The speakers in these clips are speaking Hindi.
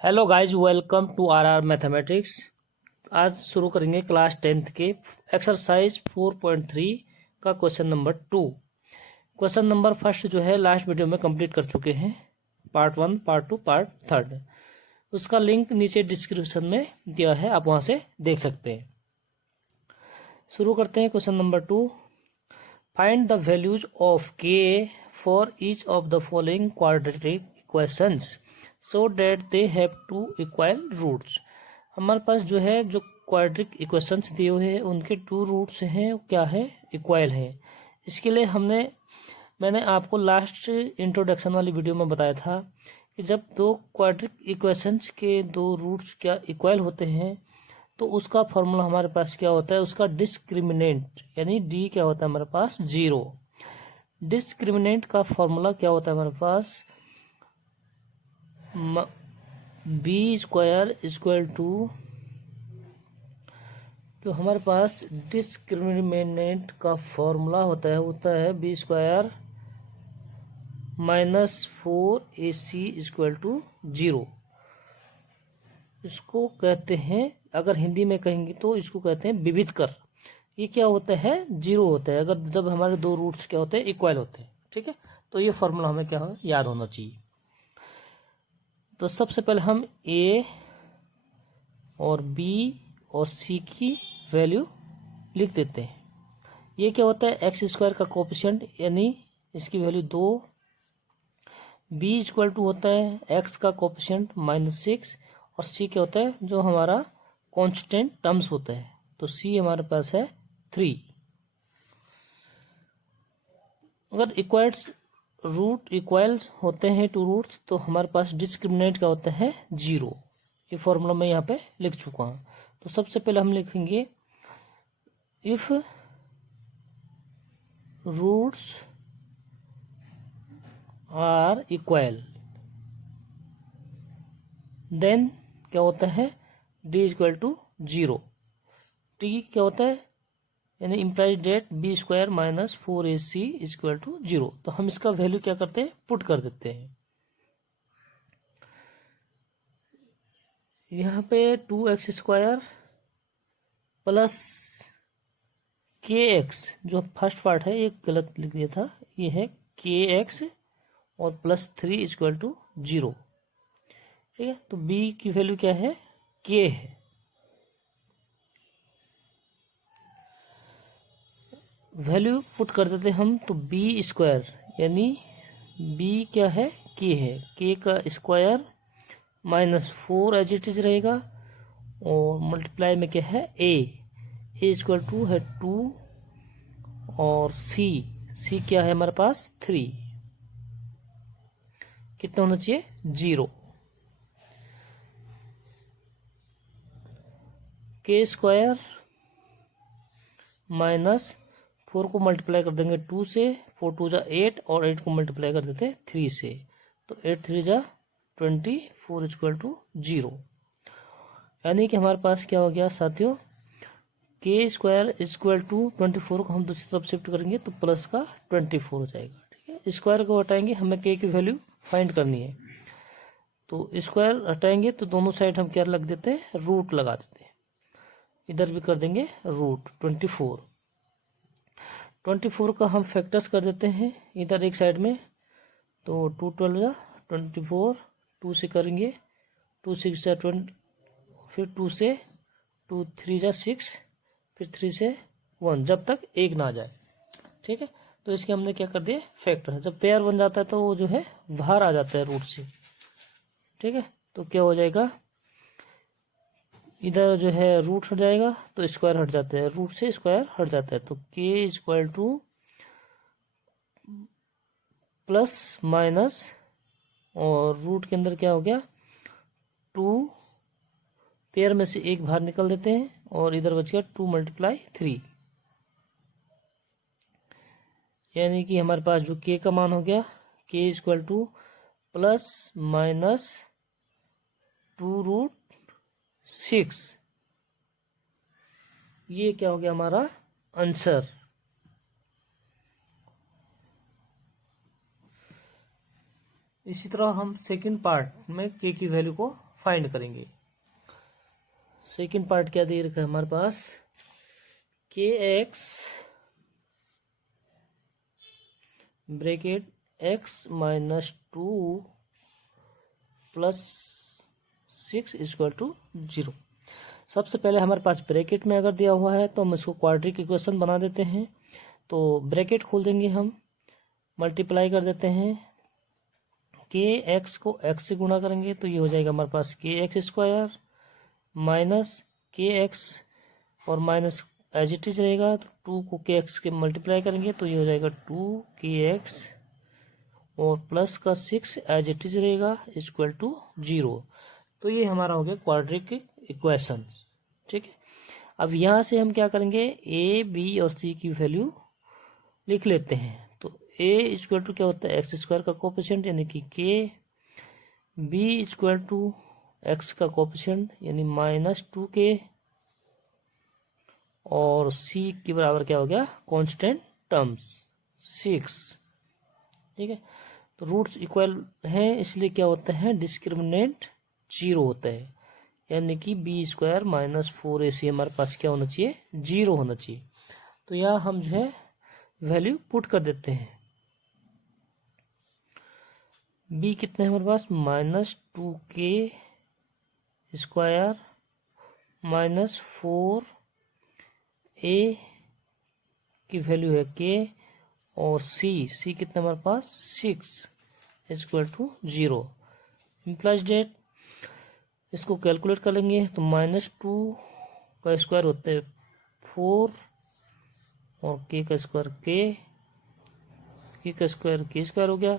Hello guys, welcome to our mathematics. आज शुरू करेंगे क्लास 10th के एक्सरसाइज 4.3 का question number 2। Question number first जो है लास्ट वीडियो में कंप्लीट कर चुके हैं, पार्ट 1, पार्ट 2, पार्ट 3। उसका लिंक नीचे डिस्क्रिप्शन में दिया है, आप वहां से देख सकते हैं। शुरू करते हैं question number 2। Find the values of k for each of the following quadratic equations so that they have two equal roots. हमारे पास जो है जो क्वाड्रिक इक्वेशंस दिए हुए हैं उनके 2 रूट्स हैं, क्या है, इक्वल हैं। इसके लिए मैंने आपको लास्ट इंट्रोडक्शन वाली वीडियो में बताया था कि जब 2 क्वाड्रिक इक्वेशंस के 2 रूट्स क्या इक्वल होते हैं तो उसका फॉर्मूला हमारे पास क्या होता है, उसका डिस्क्रिमिनेंट यानी डी क्या होता है हमारे पास 0। डिस्क्रिमिनेंट का फॉर्मूला क्या होता है हमारे पास, बी स्क्वायर इक्वल टू, जो हमारे पास डिस्क्रिमिनेंट का फॉर्मूला होता है B square -4ac equal to 0। इसको कहते हैं, अगर हिंदी में कहेंगे तो इसको कहते हैं विविध कर। ये क्या होता है, 0 होता है अगर जब हमारे 2 रूट्स क्या होते हैं, इक्वल होते हैं। ठीक है, तो ये फॉर्मूला हमें क्या याद होना चाहिए। तो सबसे पहले हम ए और बी और सी की वैल्यू लिख देते हैं। ये क्या होता है, एक्स स्क्वायर का कोएफिशिएंट यानी इसकी वैल्यू 2। बी इक्वल टू होता है एक्स का कोएफिशिएंट -6 और सी क्या होता है जो हमारा कांस्टेंट टर्म्स होता है, तो सी हमारे पास है 3। अगर इक्वल होते हैं 2 रूट्स तो हमारे पास डिस्क्रिमिनेंट क्या होता है 0। ये फॉर्मूला मैं यहाँ पे लिख चुका हूँ। तो सबसे पहले हम लिखेंगे if roots are equal, then क्या होता है डी इक्वल टू 0। टी क्या होता है यानी implies that b square -4ac equal to 0। तो हम इसका वैल्यू क्या करते हैं, पुट कर देते हैं। यहाँ पे 2x स्क्वायर प्लस के एक्स, जो फर्स्ट पार्ट है ये गलत लिख दिया था, ये है के एक्स और +3 इक्वल टू 0। ठीक है, तो b की वैल्यू क्या है, k है। वैल्यू पुट कर देते हम, तो बी स्क्वायर यानी b क्या है, k है, k का स्क्वायर -4 एज इट इज रहेगा और मल्टीप्लाई में क्या है a इक्वल टू है 2 और c क्या है हमारे पास 3। कितना होना चाहिए 0। के स्क्वायर -4 को मल्टीप्लाई कर देंगे 2 से, 4 2 जा 8 और 8 को मल्टीप्लाई कर देते 3 से, तो 8 3 जा 24 इक्वल टू 0। यानी कि हमारे पास क्या हो गया साथियों, के स्क्वायर इक्वल टू 24 को हम दूसरी तरफ शिफ्ट करेंगे तो प्लस का 24 हो जाएगा। ठीक है, स्क्वायर को हटाएंगे, हमें के की वैल्यू फाइंड करनी है, तो स्क्वायर हटाएंगे तो दोनों साइड हम क्या लग देते हैं, रूट लगा देते हैं। इधर भी कर देंगे रूट 24 का हम फैक्टर्स कर देते हैं इधर एक साइड में, तो 2 12 जा 24, 2 से करेंगे 2 6 जा 20, फिर 2 से 2 3 जा 6, फिर 3 से 1, जब तक 1 ना आ जाए। ठीक है, तो इसके हमने क्या कर दिया फैक्टर। जब पेयर बन जाता है तो वो जो है बाहर आ जाता है रूट से। ठीक है, तो क्या हो जाएगा, इधर जो है रूट हट जाएगा तो स्क्वायर हट जाता है, रूट से स्क्वायर हट जाता है, तो के इक्वल टू प्लस माइनस और रूट के अंदर क्या हो गया 2, पेयर में से 1 बाहर निकल देते हैं और इधर बच गया 2 × 3, यानी कि हमारे पास जो के का मान हो गया के इक्वल टू +-2√6। ये क्या हो गया हमारा आंसर। इसी तरह हम सेकंड पार्ट में के की वैल्यू को फाइंड करेंगे। सेकंड पार्ट क्या दे रखा है हमारे पास, k x bracket x minus 2 plus 6 equal to 0। सबसे पहले हमारे पास ब्रैकेट में अगर दिया हुआ है तो हम इसको क्वाड्रेटिक इक्वेशन बना देते हैं। तो ब्रैकेट खोल देंगे, हम मल्टीप्लाई कर देते हैं, के एक्स को एक्स से गुणा करेंगे तो ये हो जाएगा हमारे पास के एक्स स्क्वायर माइनस के एक्स और माइनस एज इट इज रहेगा, तो 2 को के एक्स के मल्टीप्लाई करेंगे तो ये हो जाएगा 2 के एक्स और प्लस का 6 एज इट इज रहेगा इक्वल टू 0। तो ये हमारा हो गया क्वाड्रेटिक इक्वेशन। ठीक है, अब यहाँ से हम क्या करेंगे, ए बी और सी की वैल्यू लिख लेते हैं। तो ए इक्वल टू क्या होता है, एक्स स्क्वायर का कोफिशिएंट यानी कि के, बी इक्वल टू एक्स का कोफिशिएंट यानी -2k और सी के बराबर क्या हो गया, कांस्टेंट टर्म्स 6। ठीक है, तो रूट्स इक्वल हैं इसलिए क्या होता है, डिस्क्रिमिनेंट 0 होता है, यानी कि बी स्क्वायर माइनस 4ac हमारे पास क्या होना चाहिए, 0 होना चाहिए। तो यहाँ हम जो है वैल्यू पुट कर देते हैं। बी कितने हमारे पास, -2k स्क्वायर माइनस 4a की वैल्यू है k और सी कितना हमारे पास 6 इक्वल टू 0। इम्प्लाइज डेट इसको कैलकुलेट कर लेंगे तो -2 का स्क्वायर होता है 4 और k का स्क्वायर k का स्क्वायर k स्क्वायर हो गया,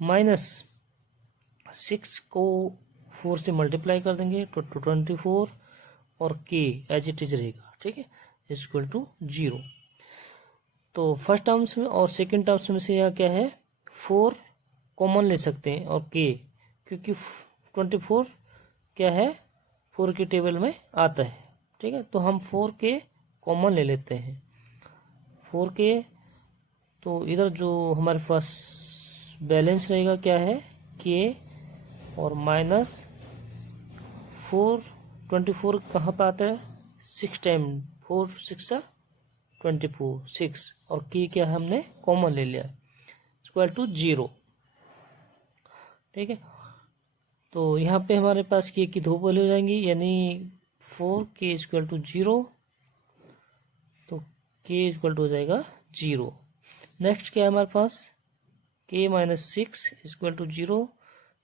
-6 को 4 से मल्टीप्लाई कर देंगे तो 24 और k एज इट इज रहेगा। ठीक है, इक्वल टू 0। तो फर्स्ट टर्म्स में और सेकंड टर्म्स में से यह क्या है, 4 कॉमन ले सकते हैं और k, क्योंकि 24 क्या है 4 के टेबल में आता है। ठीक है, तो हम 4k कॉमन ले लेते हैं, 4k। तो इधर जो हमारे पास बैलेंस रहेगा क्या है, k और -4 कहाँ पे आता है, 6 टाइम 4 6 24 6 और k क्या है हमने कॉमन ले लिया इक्वल टू 0। ठीक है, तो यहाँ पे हमारे पास k की 2 वैल्यू हो जाएंगी यानी 4k इक्वल टू 0, तो k इक्वल टू हो जाएगा 0। नेक्स्ट क्या है हमारे पास, k माइनस 6 इक्वल टू 0,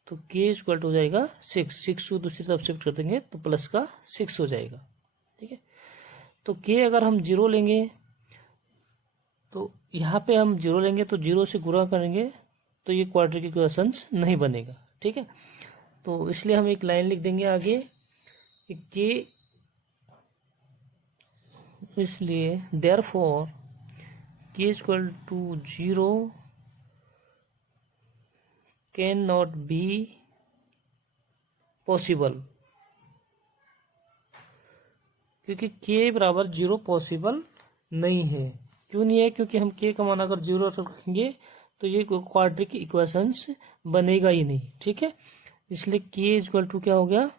तो k इक्वल टू हो जाएगा 6 को दूसरी तरफ शिफ्ट कर देंगे तो प्लस का 6 हो जाएगा। ठीक है, तो k अगर हम 0 लेंगे तो यहाँ पे हम 0 लेंगे तो 0 से गुणा करेंगे तो ये क्वाड्रेटिक इक्वेशन नहीं बनेगा। ठीक है, तो इसलिए हम एक लाइन लिख देंगे आगे कि k, इसलिए therefore k equal to 0 can not be possible, क्योंकि k बराबर 0 पॉसिबल नहीं है। क्यों नहीं है, क्योंकि हम k का मान अगर 0 रखेंगे तो ये क्वाड्रेटिक इक्वेशंस बनेगा ही नहीं। ठीक है, इसलिए k इक्वल टू क्या हो गया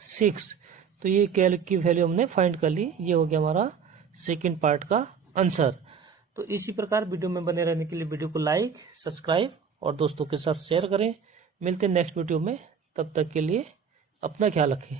6। तो ये k की वैल्यू हमने फाइंड कर ली, ये हो गया हमारा सेकंड पार्ट का आंसर। तो इसी प्रकार वीडियो में बने रहने के लिए वीडियो को लाइक सब्सक्राइब और दोस्तों के साथ शेयर करें। मिलते हैं नेक्स्ट वीडियो में, तब तक के लिए अपना ख्याल रखें।